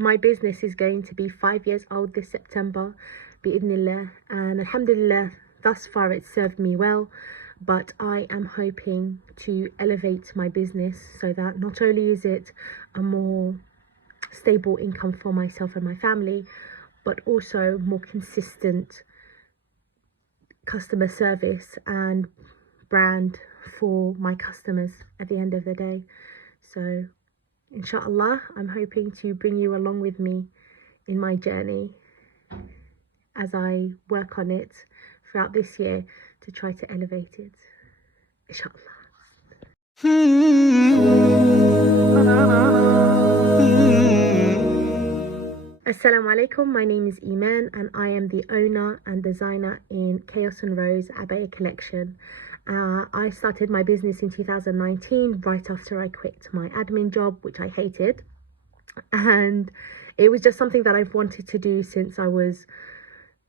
my business is going to be 5 years old this September, bi'idhnillah, and alhamdulillah, thus far it's served me well. But I am hoping to elevate my business so that not only is it a more stable income for myself and my family, but also more consistent customer service and brand for my customers at the end of the day. So inshallah, I'm hoping to bring you along with me in my journey as I work on it throughout this year to try to elevate it, inshallah. Assalamu alaikum, my name is Imene and I am the owner and designer in Chaos and Rose Abaya collection. I started my business in 2019, right after I quit my admin job, which I hated. And it was just something that I've wanted to do since I was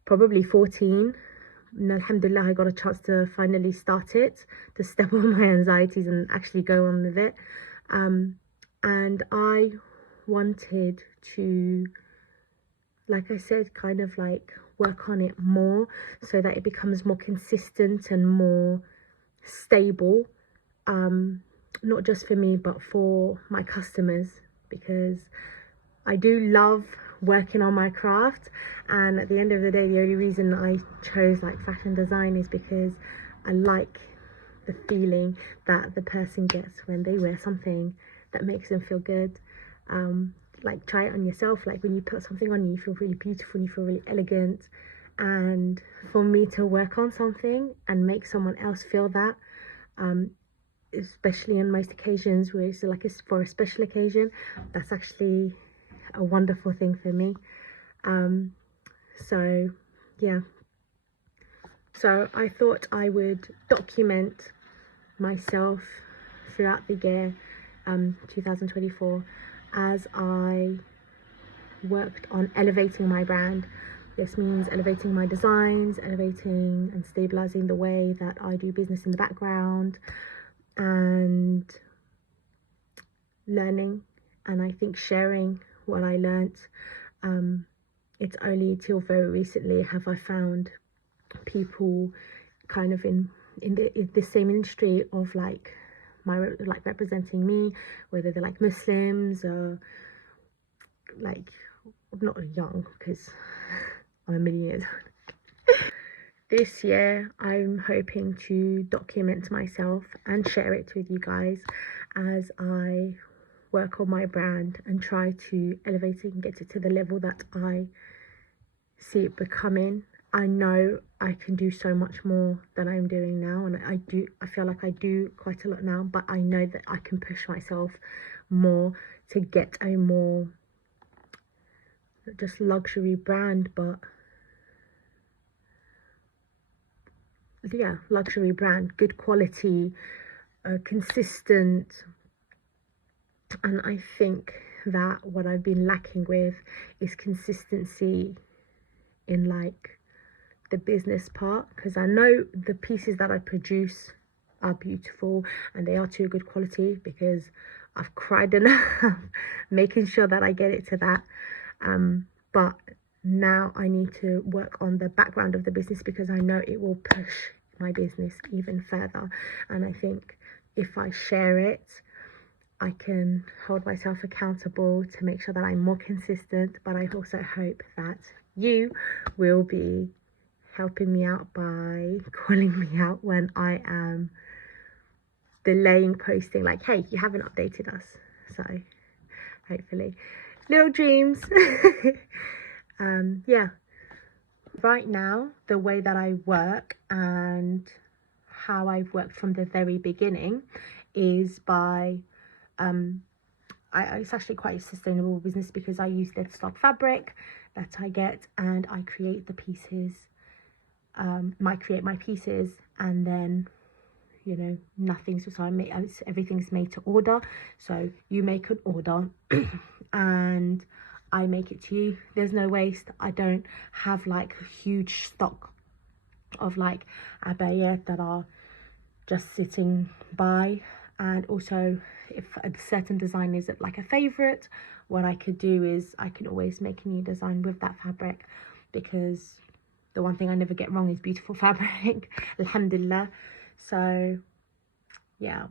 probably 14. And alhamdulillah, I got a chance to finally start it, to step on my anxieties and actually go on with it. And I wanted to, like I said, kind of like work on it more so that it becomes more consistent and more stable, not just for me but for my customers, because I do love working on my craft. And at the end of the day, the only reason I chose like fashion design is because I like the feeling that the person gets when they wear something that makes them feel good. Like, try it on yourself. Like, when you put something on, you feel really beautiful, you feel really elegant. And for me to work on something and make someone else feel that, especially on most occasions where it's like it's for a special occasion, that's actually a wonderful thing for me. So yeah, so I thought I would document myself throughout the year 2024 as I worked on elevating my brand. This means elevating my designs, elevating and stabilizing the way that I do business in the background, and learning, and I think sharing what I learnt. It's only till very recently have I found people kind of in the same industry of like representing me, whether they're like Muslims or like not young, because I'm a million years old. This year I'm hoping to document myself and share it with you guys as I work on my brand and try to elevate it and get it to the level that I see it becoming. I know I can do so much more than I'm doing now, and I feel like I do quite a lot now, but I know that I can push myself more to get a more, not just luxury brand, but yeah, luxury brand, good quality, consistent. And I think that what I've been lacking with is consistency in like the business part, because I know the pieces that I produce are beautiful and they are to a good quality, because I've cried enough making sure that I get it to that. But now I need to work on the background of the business, because I know it will push my business even further. And I think if I share it, I can hold myself accountable to make sure that I'm more consistent. But I also hope that you will be helping me out by calling me out when I am delaying posting, like, hey, you haven't updated us. So hopefully, little dreams. Yeah, right now the way that I work and how I've worked from the very beginning is by it's actually quite a sustainable business, because I use dead stock fabric that I get and I create the pieces. I create my pieces, and then, you know, everything's made to order. So you make an order and I make it to you. There's no waste. I don't have like a huge stock of like abaya that are just sitting by. And also, if a certain design is like a favorite, what I could do is I can always make a new design with that fabric, because the one thing I never get wrong is beautiful fabric. Alhamdulillah. So yeah,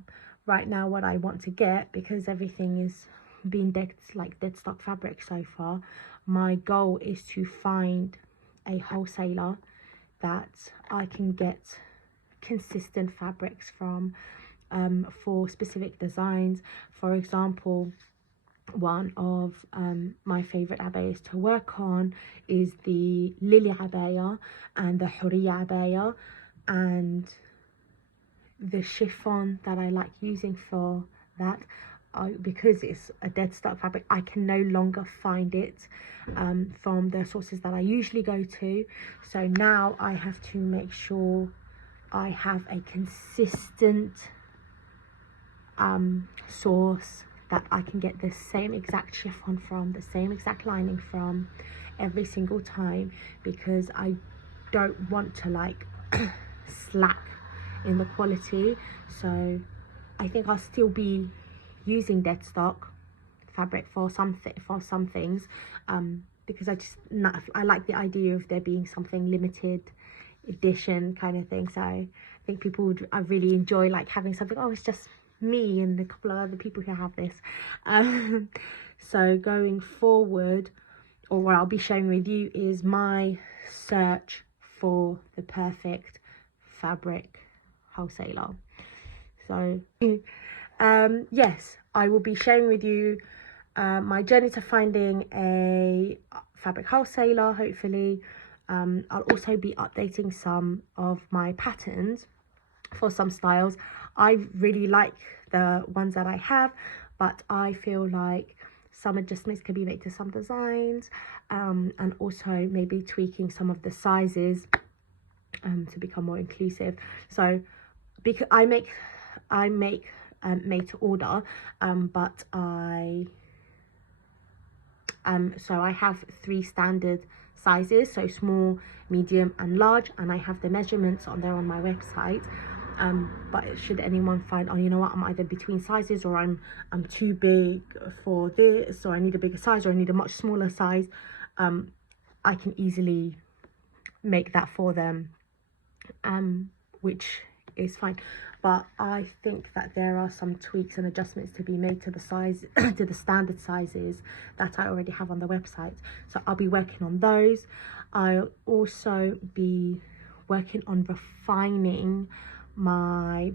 right now what I want to get, because everything is being dead stock fabric so far, my goal is to find a wholesaler that I can get consistent fabrics from, for specific designs. For example, one of my favorite abayas to work on is the Lily abaya and the Huriya abaya, and the chiffon that I like using for that, because it's a dead stock fabric, I can no longer find it from the sources that I usually go to. So now I have to make sure I have a consistent source that I can get the same exact chiffon from, the same exact lining from every single time, because I don't want to like slack in the quality. So I think I'll still be using dead stock fabric for some things, because I like the idea of there being something limited edition kind of thing. So I think I really enjoy like having something, oh, it's just me and a couple of other people who have this. So going forward, or what I'll be sharing with you, is my search for the perfect fabric wholesaler. So yes, I will be sharing with you my journey to finding a fabric wholesaler, hopefully. I'll also be updating some of my patterns for some styles. I really like the ones that I have, but I feel like some adjustments can be made to some designs, and also maybe tweaking some of the sizes to become more inclusive. So because I make made to order, but so I have 3 standard sizes, so small, medium and large, and I have the measurements on there on my website. But should anyone find, oh, you know what, I'm either between sizes, or I'm too big for this, or I need a bigger size, or I need a much smaller size, I can easily make that for them, which is fine. But I think that there are some tweaks and adjustments to be made to the size to the standard sizes that I already have on the website, so I'll be working on those. I'll also be working on refining my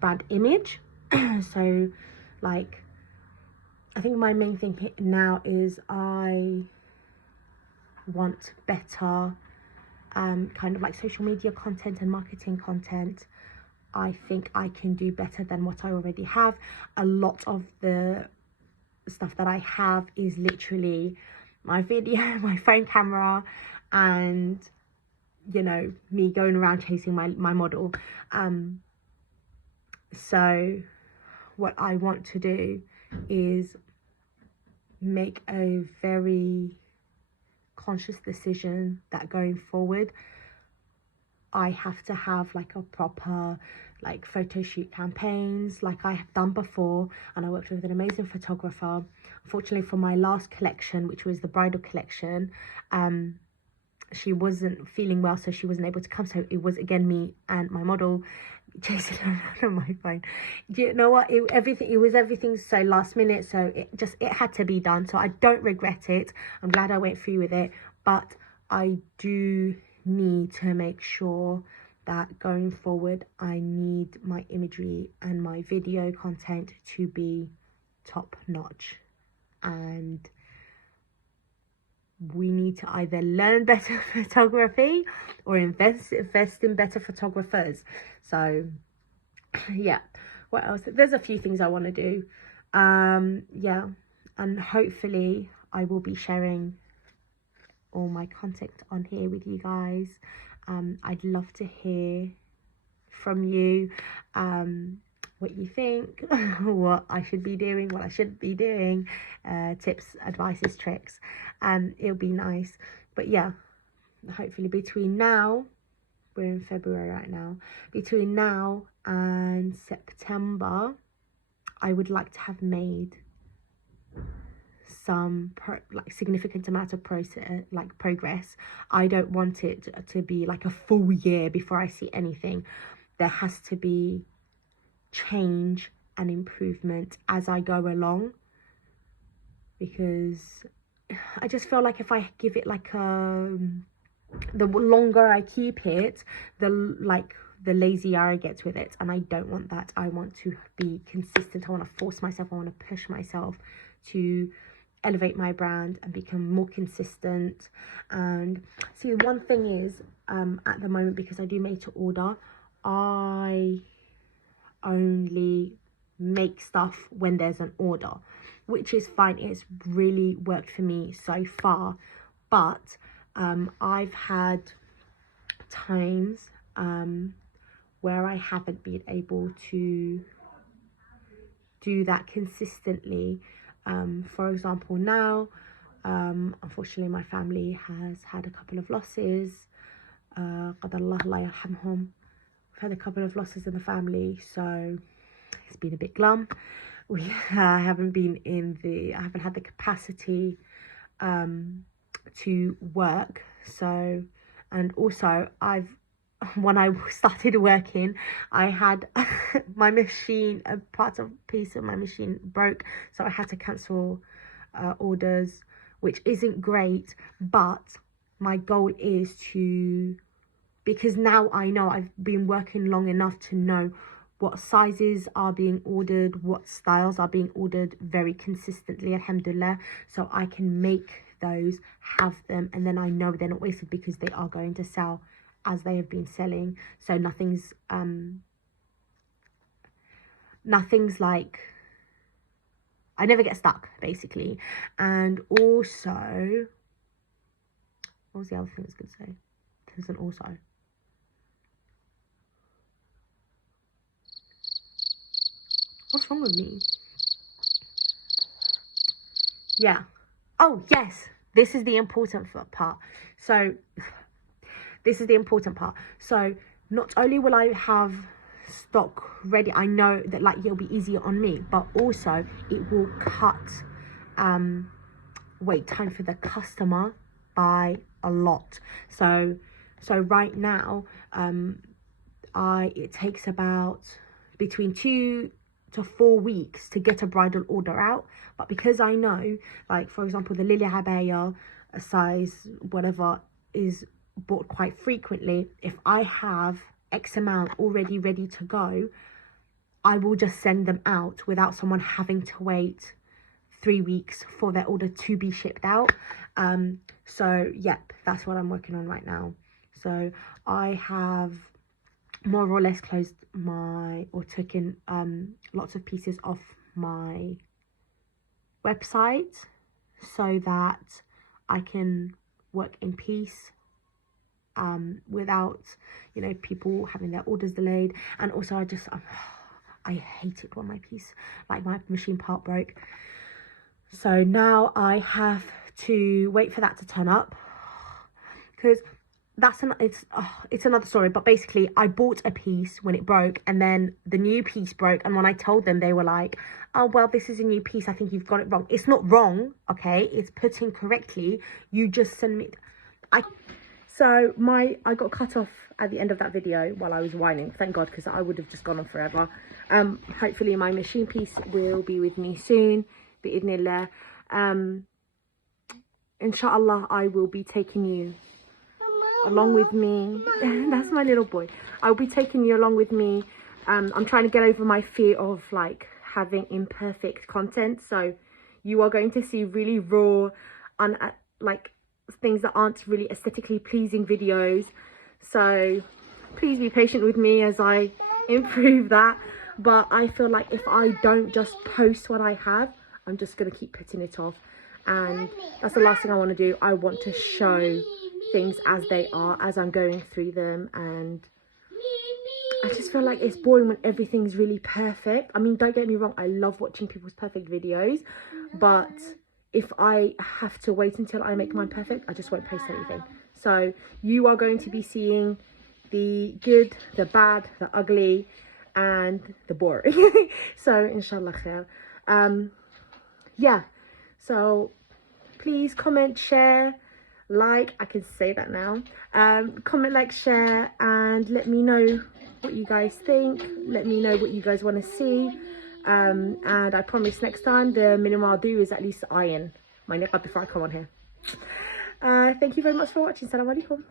brand image. So like, I think my main thing now is I want better kind of like social media content and marketing content. I think I can do better than what I already have. A lot of the stuff that I have is literally my video, my phone camera, and you know, me going around chasing my model. So what I want to do is make a very conscious decision that going forward I have to have like a proper like photo shoot campaigns like I have done before, and I worked with an amazing photographer. Unfortunately for my last collection, which was the bridal collection, she wasn't feeling well, so she wasn't able to come, so it was again me and my model chasing around on my phone. Do you know what, it was everything so last minute, so it had to be done. So I don't regret it. I'm glad I went through with it, but I do need to make sure that going forward I need my imagery and my video content to be top notch, and we need to either learn better photography or invest in better photographers. So yeah, what else? There's a few things I want to do. Yeah, and hopefully I will be sharing all my content on here with you guys. I'd love to hear from you what you think, what I should be doing, what I shouldn't be doing, tips, advices, tricks. It'll be nice. But yeah, hopefully between now, we're in February right now, between now and September, I would like to have made some significant amount of progress. I don't want it to be like a full year before I see anything. There has to be change and improvement as I go along, because I just feel like if I give it like the longer I keep it, the lazier I get with it, and I don't want that. I want to be consistent. I want to force myself, I want to push myself to elevate my brand and become more consistent. And see, one thing is, at the moment, because I do made to order, I only make stuff when there's an order, which is fine. It's really worked for me so far, but I've had times where I haven't been able to do that consistently. For example, now, unfortunately, my family has had a couple of losses. Qadarullah, Allah yarhamhum. We've had a couple of losses in the family, so it's been a bit glum. I haven't had the capacity to work. So, and also when I started working, I had my machine, a piece of my machine broke, so I had to cancel orders, which isn't great. But my goal is to, because now I know, I've been working long enough to know what sizes are being ordered, what styles are being ordered very consistently, alhamdulillah, so I can make those, have them, and then I know they're not wasted because they are going to sell as they have been selling. So nothing's like, I never get stuck, basically. And also, what was the other thing I was going to say? There's an also. What's wrong with me? Yeah. Oh, yes. This is the important part. So, not only will I have stock ready, I know that like it'll be easier on me, but also it will cut wait time for the customer by a lot. So right now, it takes about between 2 to 4 weeks to get a bridal order out. But because I know, like for example, the Lily Abaya, a size whatever, is bought quite frequently, if I have X amount already ready to go, I will just send them out without someone having to wait 3 weeks for their order to be shipped out. So yep, that's what I'm working on right now. So I have more or less closed taken lots of pieces off my website so that I can work in peace, without, you know, people having their orders delayed. And also I hate it when my machine part broke. So now I have to wait for that to turn up, because it's another story. But basically, I bought a piece when it broke, and then the new piece broke, and when I told them, they were like, oh well, this is a new piece, I think you've got it wrong. It's not wrong, okay, it's put in correctly, you just send me. So I got cut off at the end of that video while I was whining, thank God, because I would have just gone on forever. Hopefully my machine piece will be with me soon, bi'idhnillah. Inshallah, I will be taking you along with me. That's my little boy. I'll be taking you along with me. I'm trying to get over my fear of like having imperfect content, so you are going to see really raw, like things that aren't really aesthetically pleasing videos. So please be patient with me as I improve that. But I feel like if I don't just post what I have, I'm just going to keep putting it off, and that's the last thing I want to do. I want to show things as they are, as I'm going through them, and I just feel like it's boring when everything's really perfect. I mean, don't get me wrong, I love watching people's perfect videos, but if I have to wait until I make mine perfect, I just won't post anything. So you are going to be seeing the good, the bad, the ugly, and the boring. So inshallah khair. Yeah, so please comment, share, like, I can say that now. Comment, like, share, and let me know what you guys think. Let me know what you guys want to see. And I promise next time the minimum I'll do is at least iron my niqab before I come on here. Thank you very much for watching. Assalamu alaikum.